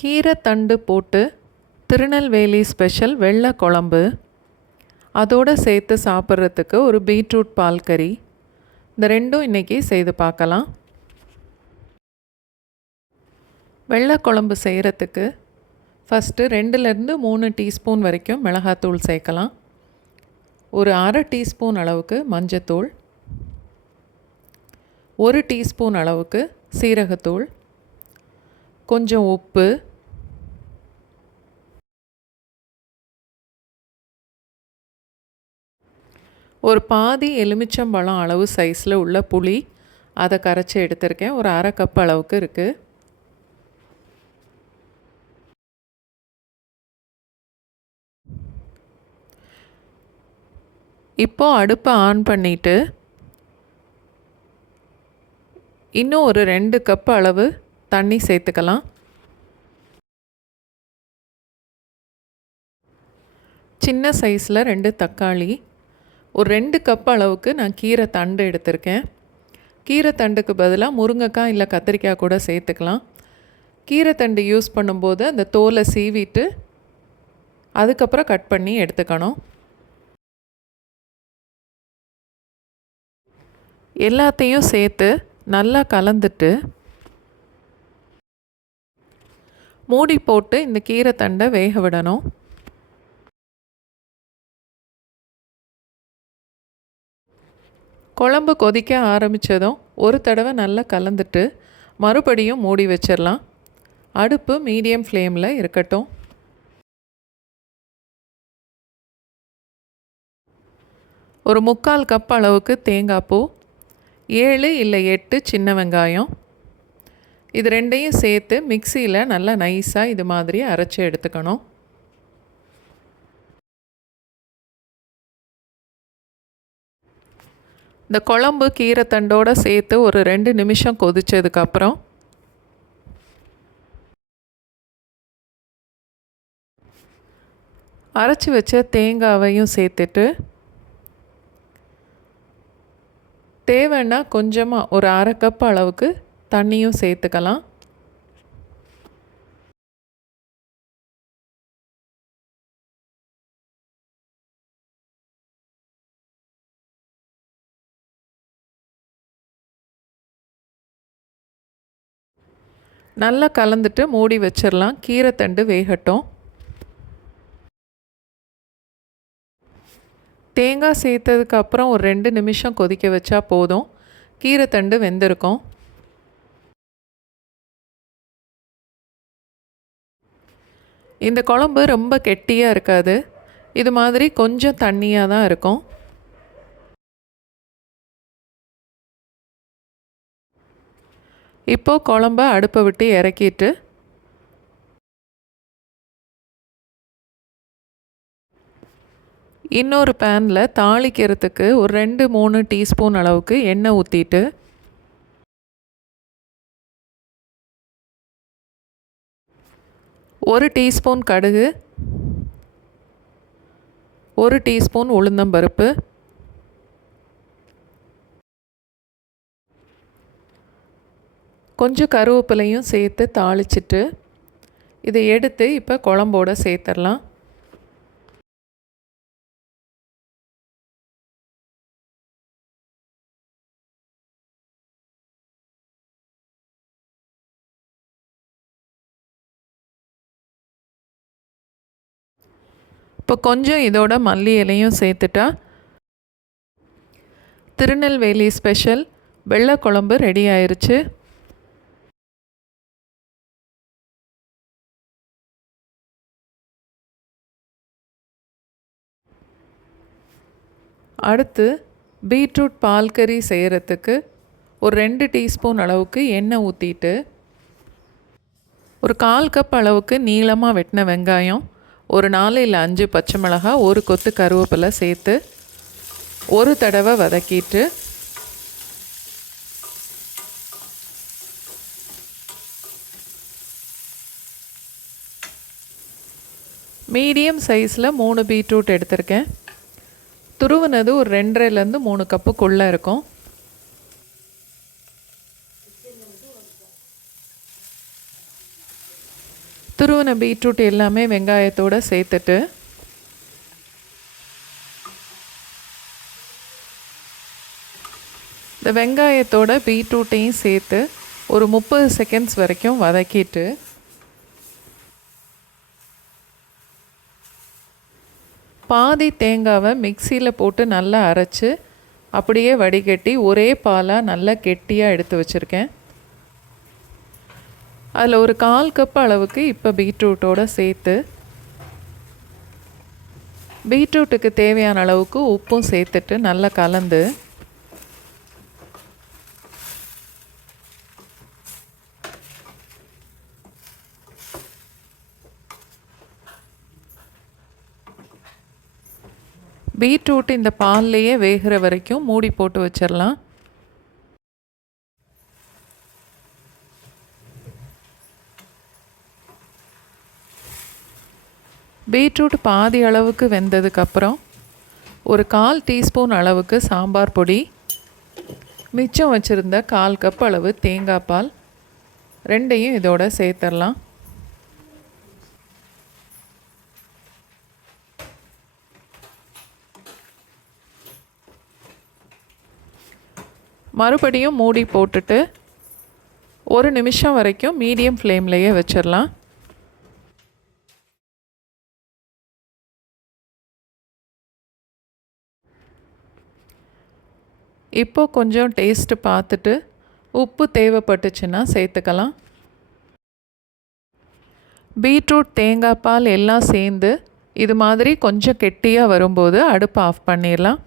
கீரை தண்டு போட்டு திருநெல்வேலி ஸ்பெஷல் வெள்ளை குழம்பு, அதோடு சேர்த்து சாப்பிட்றதுக்கு ஒரு பீட்ரூட் பால்கறி, இந்த ரெண்டும் இன்றைக்கி செய்து பார்க்கலாம். வெள்ளை குழம்பு செய்கிறதுக்கு ஃபஸ்ட்டு 2-3 டீஸ்பூன் வரைக்கும் மிளகாத்தூள் சேர்க்கலாம். ஒரு அரை டீஸ்பூன் அளவுக்கு மஞ்சத்தூள், 1 டீஸ்பூன் அளவுக்கு சீரகத்தூள், கொஞ்சம் உப்பு, ஒரு பாதி எலுமிச்சம்பழம் அளவு சைஸில் உள்ள புளி, அதை கரைச்சி எடுத்திருக்கேன். ஒரு அரை கப் அளவுக்கு இருக்குது. இப்போது அடுப்பை ஆன் பண்ணிவிட்டு இன்னும் ஒரு 2 கப் அளவு தண்ணி சேர்த்துக்கலாம். சின்ன சைஸில் 2 தக்காளி, ஒரு 2 கப் அளவுக்கு நான் கீரை தண்டு எடுத்திருக்கேன். கீரை தண்டுக்கு பதிலாக முருங்கைக்காய் இல்லை கத்திரிக்காய் கூட சேர்த்துக்கலாம். கீரை தண்டு யூஸ் பண்ணும்போது அந்த தோலை சீவிட்டு அதுக்கப்புறம் கட் பண்ணி எடுத்துக்கணும். எல்லாத்தையும் சேர்த்து நல்லா கலந்துட்டு மூடி போட்டு இந்த கீரை தண்டை வேக விடணும். குழம்பு கொதிக்க ஆரம்பித்ததும் ஒரு தடவை நல்லா கலந்துட்டு மறுபடியும் மூடி வச்சிடலாம். அடுப்பு மீடியம் ஃப்ளேமில் இருக்கட்டும். ஒரு 3/4 கப் அளவுக்கு தேங்காய் பூ, 7 இல்லை 8 சின்ன வெங்காயம், இது ரெண்டையும் சேர்த்து மிக்சியில் நல்லா நைஸாக இது மாதிரி அரைச்சி எடுத்துக்கணும். இந்த குழம்பு கீரை தண்டோடு சேர்த்து ஒரு 2 நிமிஷம் கொதித்ததுக்கப்புறம் அரைச்சி வச்ச தேங்காவையும் சேர்த்துட்டு தேவைன்னா கொஞ்சமாக ஒரு அரை கப் அளவுக்கு தண்ணியும் சேர்த்துக்கலாம். நல்லா கலந்துட்டு மூடி வச்சிடலாம். கீரை தண்டு வேகட்டும். தேங்காய் சேர்த்ததுக்கப்புறம் ஒரு 2 நிமிஷம் கொதிக்க வச்சா போதும். கீரை தண்டு வெந்திருக்கும். இந்த குழம்பு ரொம்ப கெட்டியாக இருக்காது, இது மாதிரி கொஞ்சம் தண்ணியாக தான் இருக்கும். இப்போது குழம்ப அடுப்பை விட்டு இறக்கிட்டு இன்னொரு பேனில் தாளிக்கிறதுக்கு ஒரு 2-3 டீஸ்பூன் அளவுக்கு எண்ணெய் ஊற்றிட்டு ஒரு டீஸ்பூன் கடுகு, 1 டீஸ்பூன் உளுந்தம்பருப்பு, கொஞ்சம் கருவேப்பிலையும் சேர்த்து தாளிச்சிட்டு இதை எடுத்து இப்போ குழம்போடு சேர்த்துடலாம். இப்போ கொஞ்சம் இதோட மல்லி இலையும் சேர்த்துட்டா திருநெல்வேலி ஸ்பெஷல் வெள்ளை குழம்பு ரெடி ஆயிருச்சு. அடுத்து பீட்ரூட் பால்கறி செய்கிறதுக்கு ஒரு 2 டீஸ்பூன் அளவுக்கு எண்ணெய் ஊற்றிட்டு ஒரு 1/4 கப் அளவுக்கு நீளமாக வெட்டின வெங்காயம், ஒரு 4 இல்லை 5 பச்சை மிளகாய், ஒரு கொத்து கருவேப்பிலை சேர்த்து ஒரு தடவை வதக்கிட்டு மீடியம் சைஸில் 3 பீட்ரூட் எடுத்திருக்கேன். துருவுனது ஒரு 2.5-3 கப்புக்குள்ளே இருக்கும். துருவின பீட்ரூட் எல்லாமே வெங்காயத்தோடு சேர்த்துட்டு இந்த வெங்காயத்தோட பீட்ரூட்டையும் சேர்த்து ஒரு 30 செகண்ட்ஸ் வரைக்கும் வதக்கிட்டு பாதி தேங்காவை மிக்சியில் போட்டு நல்லா அரைச்சி அப்படியே வடிகட்டி ஒரே பாலாக நல்லா கெட்டியாக எடுத்து வச்சுருக்கேன். அதில் ஒரு 1/4 கப் அளவுக்கு இப்போ பீட்ரூட்டோடு சேர்த்து பீட்ரூட்டுக்கு தேவையான அளவுக்கு உப்பும் சேர்த்துட்டு நல்லா கலந்து பீட்ரூட் இந்த பால்லையே வேகிற வரைக்கும் மூடி போட்டு வச்சிடலாம். பீட்ரூட் பாதி அளவுக்கு வெந்ததுக்கப்புறம் ஒரு 1/4 டீஸ்பூன் அளவுக்கு சாம்பார் பொடி, மிச்சம் வச்சுருந்த 1/4 கப் அளவு தேங்காய் பால் ரெண்டையும் இதோட சேர்த்துடலாம். மறுபடியும் மூடி போட்டுட்டு 1 நிமிஷம் வரைக்கும் மீடியம் ஃப்ளேம்லேயே வச்சிடலாம். இப்போ கொஞ்சம் டேஸ்ட்டு பார்த்துட்டு உப்பு தேவைப்பட்டுச்சுன்னா சேர்த்துக்கலாம். பீட்ரூட் தேங்காய் பால் எல்லாம் சேர்ந்து இது மாதிரி கொஞ்சம் கெட்டியாக வரும்போது அடுப்பை ஆஃப் பண்ணிடலாம்.